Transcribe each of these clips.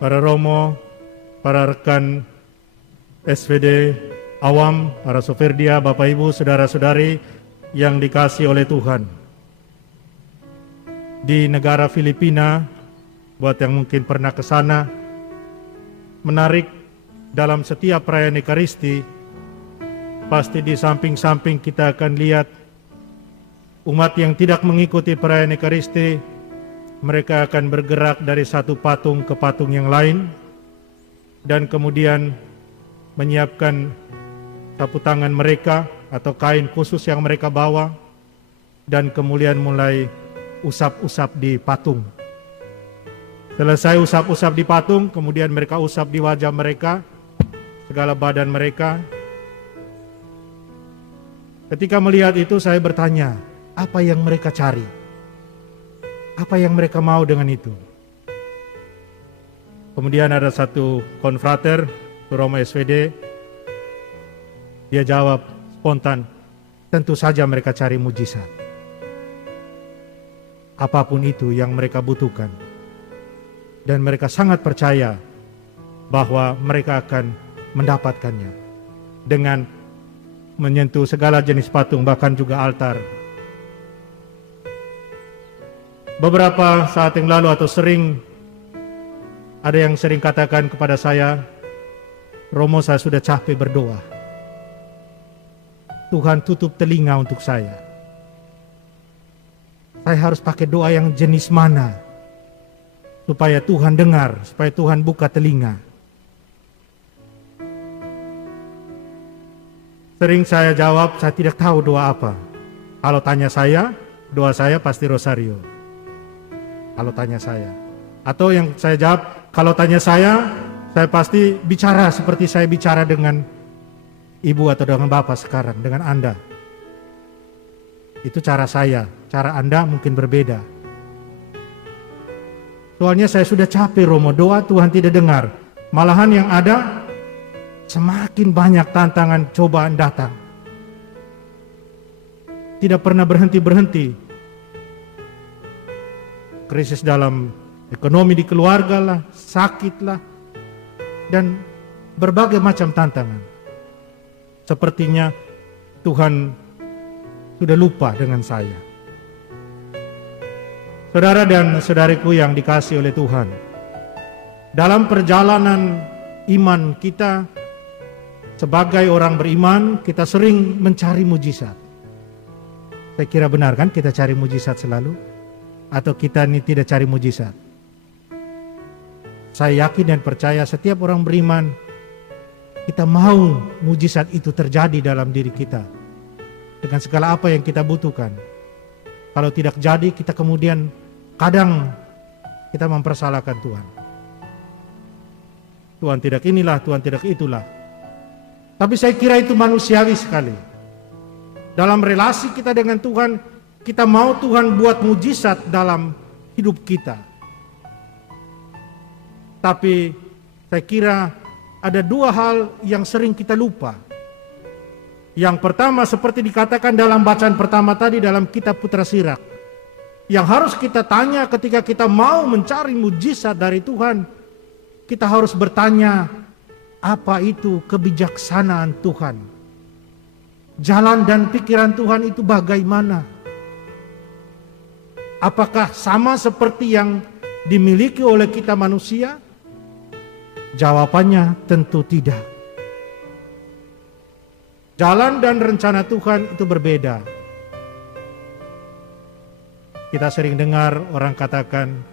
para romo, para rekan SVD awam, para sopir dia, Bapak Ibu, saudara-saudari yang dikasihi oleh Tuhan. Di negara Filipina, buat yang mungkin pernah ke sana, menarik dalam setiap perayaan Ekaristi, pasti di samping-samping kita akan lihat umat yang tidak mengikuti perayaan Ekaristi, mereka akan bergerak dari satu patung ke patung yang lain, dan kemudian menyiapkan sapu tangan mereka atau kain khusus yang mereka bawa, dan kemudian mulai usap-usap di patung. Selesai usap-usap di patung, kemudian mereka usap di wajah mereka, segala badan mereka. Ketika melihat itu saya bertanya, apa yang mereka cari? Apa yang mereka mau dengan itu? Kemudian ada satu konfrater, Romo SVD, dia jawab spontan, tentu saja mereka cari mujizat. Apapun itu yang mereka butuhkan. Dan mereka sangat percaya bahwa mereka akan mendapatkannya dengan menyentuh segala jenis patung, bahkan juga altar. Beberapa saat yang lalu atau ada yang sering katakan kepada saya, Romo, saya sudah capek berdoa. Tuhan tutup telinga untuk saya. Saya harus pakai doa yang jenis mana supaya Tuhan dengar, supaya Tuhan buka telinga. Sering saya jawab, saya tidak tahu doa apa. Kalau tanya saya, doa saya pasti rosario. Kalau tanya saya. Atau yang saya jawab, kalau tanya saya pasti bicara seperti saya bicara dengan ibu atau dengan bapak sekarang, dengan Anda. Itu cara saya, cara Anda mungkin berbeda. Soalnya saya sudah capek, Romo, doa Tuhan tidak dengar. Malahan yang ada semakin banyak tantangan cobaan datang. Tidak pernah berhenti-berhenti. Krisis dalam ekonomi di keluarga lah, sakit lah, dan berbagai macam tantangan. Sepertinya Tuhan sudah lupa dengan saya. Saudara dan saudariku yang dikasihi oleh Tuhan, dalam perjalanan iman kita sebagai orang beriman, kita sering mencari mujizat. Saya kira benar kan kita cari mujizat selalu? Atau kita ini tidak cari mujizat? Saya yakin dan percaya setiap orang beriman, kita mau mujizat itu terjadi dalam diri kita dengan segala apa yang kita butuhkan. Kalau tidak jadi, kita kemudian kadang kita mempersalahkan Tuhan. Tuhan tidak inilah, Tuhan tidak itulah. Tapi saya kira itu manusiawi sekali. Dalam relasi kita dengan Tuhan, kita mau Tuhan buat mujizat dalam hidup kita. Tapi saya kira ada dua hal yang sering kita lupa. Yang pertama seperti dikatakan dalam bacaan pertama tadi dalam kitab Putra Sirak. Yang harus kita tanya ketika kita mau mencari mujizat dari Tuhan, kita harus bertanya, apa itu kebijaksanaan Tuhan? Jalan dan pikiran Tuhan itu bagaimana? Apakah sama seperti yang dimiliki oleh kita manusia? Jawabannya tentu tidak. Jalan dan rencana Tuhan itu berbeda. Kita sering dengar orang katakan,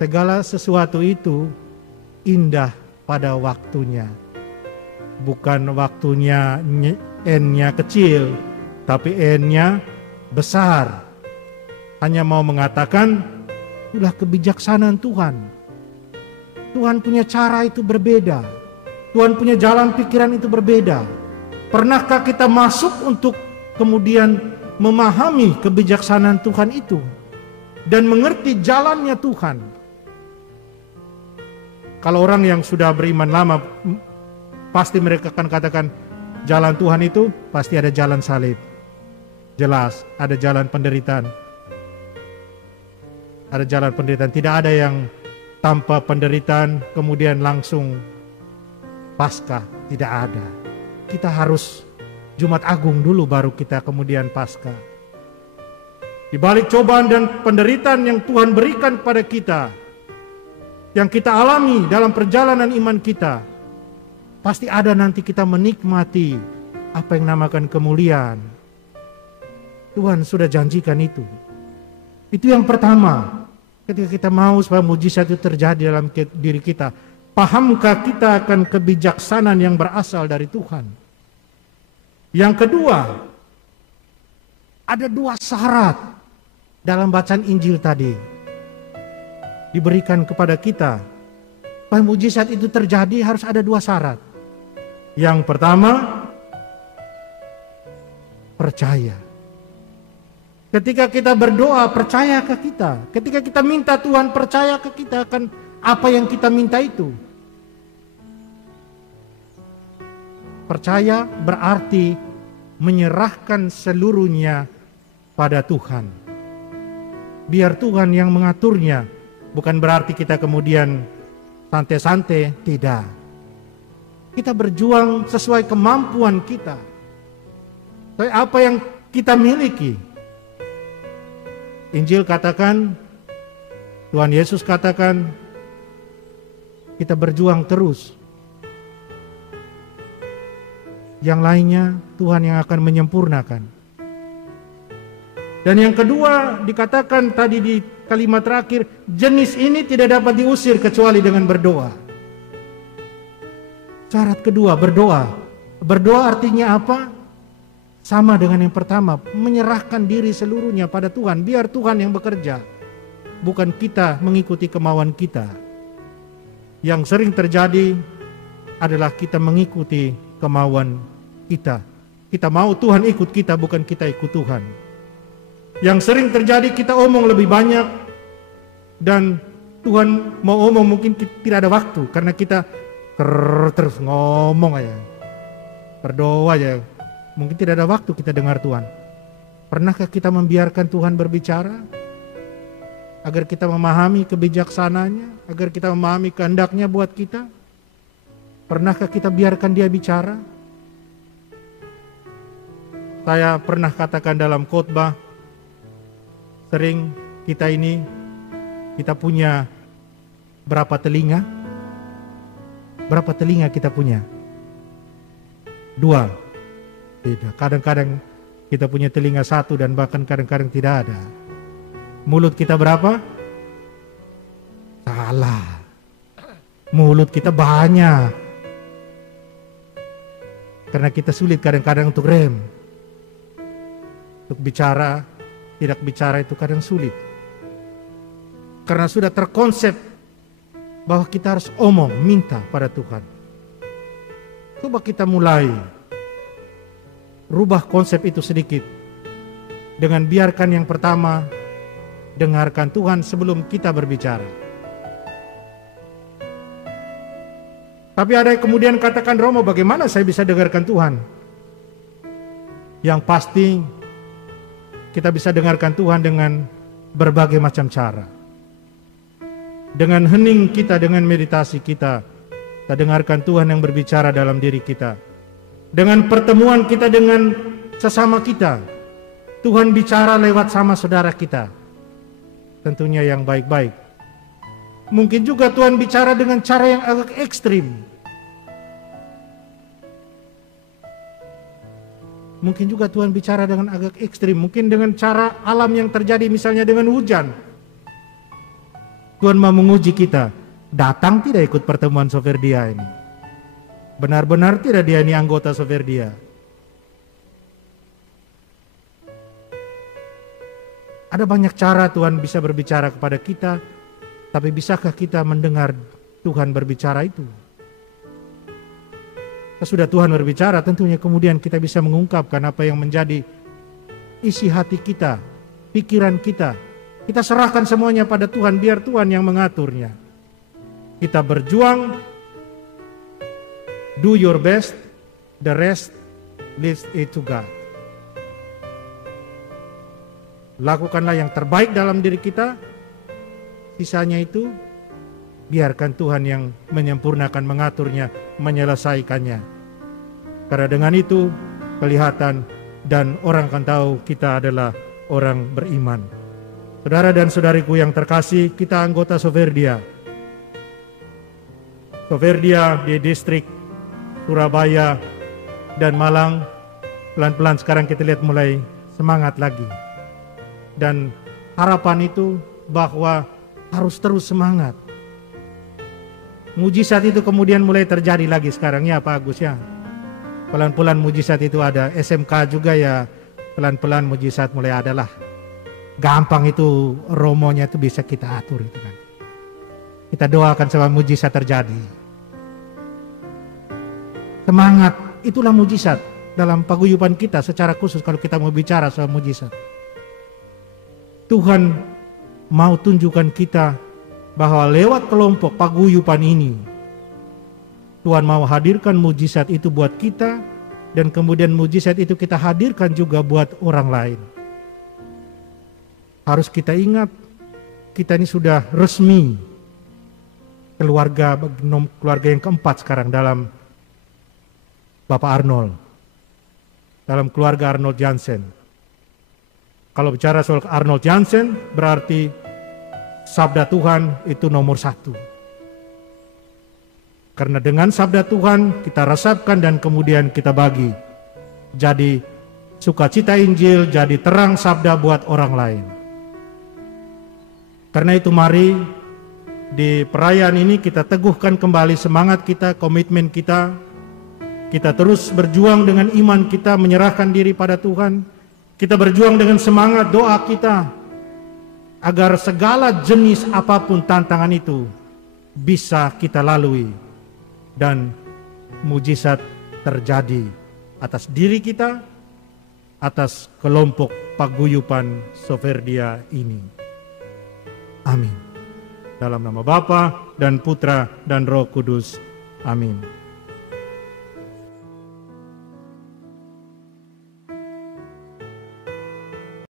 segala sesuatu itu indah pada waktunya. Bukan waktunya N-nya kecil, tapi N-nya besar. Hanya mau mengatakan, itulah kebijaksanaan Tuhan. Tuhan punya cara itu berbeda. Tuhan punya jalan pikiran itu berbeda. Pernahkah kita masuk untuk kemudian memahami kebijaksanaan Tuhan itu dan mengerti jalannya Tuhan? Kalau orang yang sudah beriman lama, pasti mereka akan katakan jalan Tuhan itu pasti ada jalan salib. Jelas, ada jalan penderitaan. Ada jalan penderitaan, tidak ada yang tanpa penderitaan kemudian langsung Paskah, tidak ada. Kita harus Jumat Agung dulu baru kita kemudian Paskah. Di balik cobaan dan penderitaan yang Tuhan berikan pada kita, yang kita alami dalam perjalanan iman kita, pasti ada nanti kita menikmati apa yang namakan kemuliaan. Tuhan sudah janjikan itu. Itu yang pertama. Ketika kita mau supaya mujizat itu terjadi dalam diri kita, pahamkah kita akan kebijaksanaan yang berasal dari Tuhan? Yang kedua, ada dua syarat dalam bacaan Injil tadi. Diberikan kepada kita, supaya mujizat itu terjadi harus ada dua syarat. Yang pertama, percaya. Ketika kita berdoa, percaya ke kita. Ketika kita minta Tuhan, percaya ke kita akan apa yang kita minta itu. Percaya berarti menyerahkan seluruhnya pada Tuhan. Biar Tuhan yang mengaturnya. Bukan berarti kita kemudian santai-santai, tidak. Kita berjuang sesuai kemampuan kita. Tapi apa yang kita miliki. Injil katakan, Tuhan Yesus katakan, kita berjuang terus. Yang lainnya Tuhan yang akan menyempurnakan. Dan yang kedua dikatakan tadi di kalimat terakhir, jenis ini tidak dapat diusir kecuali dengan berdoa. Syarat kedua, berdoa. Berdoa artinya apa? Sama dengan yang pertama, menyerahkan diri seluruhnya pada Tuhan. Biar Tuhan yang bekerja, bukan kita mengikuti kemauan kita. Yang sering terjadi adalah kita mengikuti kemauan kita. Kita mau Tuhan ikut kita, bukan kita ikut Tuhan. Yang sering terjadi kita omong lebih banyak, dan Tuhan mau omong mungkin tidak ada waktu, karena kita terus ngomong aja, berdoa aja. Mungkin tidak ada waktu kita dengar Tuhan. Pernahkah kita membiarkan Tuhan berbicara? Agar kita memahami kebijaksanaannya, agar kita memahami kehendaknya buat kita? Pernahkah kita biarkan dia bicara? Saya pernah katakan dalam khotbah, sering kita punya berapa telinga? Berapa telinga kita punya? 2. Tidak. Kadang-kadang kita punya telinga 1 dan bahkan kadang-kadang tidak ada. Mulut kita berapa? Salah. Mulut kita banyak. Karena kita sulit kadang-kadang untuk rem. Untuk bicara, tidak bicara itu kadang sulit. Karena sudah terkonsep bahwa kita harus omong, minta pada Tuhan. Coba kita mulai rubah konsep itu sedikit. Dengan biarkan yang pertama, dengarkan Tuhan sebelum kita berbicara. Tapi ada yang kemudian katakan, Romo, bagaimana saya bisa dengarkan Tuhan? Yang pasti kita bisa dengarkan Tuhan dengan berbagai macam cara. Dengan hening kita, dengan meditasi kita dengarkan Tuhan yang berbicara dalam diri kita. Dengan pertemuan kita dengan sesama kita, Tuhan bicara lewat sama saudara kita. Tentunya yang baik-baik. Mungkin juga Tuhan bicara dengan cara yang agak ekstrim. Mungkin juga Tuhan bicara dengan agak ekstrim. Mungkin dengan cara alam yang terjadi, misalnya dengan hujan. Tuhan mau menguji kita. Datang tidak ikut pertemuan Soferdia ini? Benar-benar tidak dia ini anggota Soferdia? Ada banyak cara Tuhan bisa berbicara kepada kita, tapi bisakah kita mendengar Tuhan berbicara itu? Sesudah Tuhan berbicara, tentunya kemudian kita bisa mengungkapkan apa yang menjadi isi hati kita, pikiran kita. Kita serahkan semuanya pada Tuhan, biar Tuhan yang mengaturnya. Kita berjuang, do your best, the rest leaves it to God. Lakukanlah yang terbaik dalam diri kita, sisanya itu biarkan Tuhan yang menyempurnakan, mengaturnya, menyelesaikannya. Karena dengan itu kelihatan dan orang akan tahu kita adalah orang beriman. Saudara dan saudariku yang terkasih, kita anggota Soferdia. Soferdia di distrik Surabaya dan Malang, pelan-pelan sekarang kita lihat mulai semangat lagi. Dan harapan itu bahwa harus terus semangat. Mujizat itu kemudian mulai terjadi lagi sekarang ya Pak Agus ya. Pelan-pelan mujizat itu ada. SMK juga ya pelan-pelan mujizat mulai ada lah. Gampang itu romonya itu bisa kita atur itu kan. Kita doakan supaya mujizat terjadi. Semangat itulah mujizat dalam paguyuban kita secara khusus kalau kita mau bicara soal mujizat. Tuhan mau tunjukkan kita bahwa lewat kelompok paguyuban ini Tuhan mau hadirkan mujizat itu buat kita dan kemudian mujizat itu kita hadirkan juga buat orang lain. Harus kita ingat kita ini sudah resmi keluarga yang keempat sekarang dalam Bapak Arnold, dalam keluarga Arnold Jansen. Kalau bicara soal Arnold Jansen berarti sabda Tuhan itu nomor satu. Karena dengan sabda Tuhan kita resapkan dan kemudian kita bagi. Jadi sukacita Injil, jadi terang sabda buat orang lain. Karena itu mari di perayaan ini kita teguhkan kembali semangat kita, komitmen kita. Kita terus berjuang dengan iman kita, menyerahkan diri pada Tuhan. Kita berjuang dengan semangat doa kita. Agar segala jenis apapun tantangan itu bisa kita lalui. Dan mujizat terjadi atas diri kita, atas kelompok paguyuban Soferdia ini. Amin. Dalam nama Bapa dan Putra dan Roh Kudus. Amin.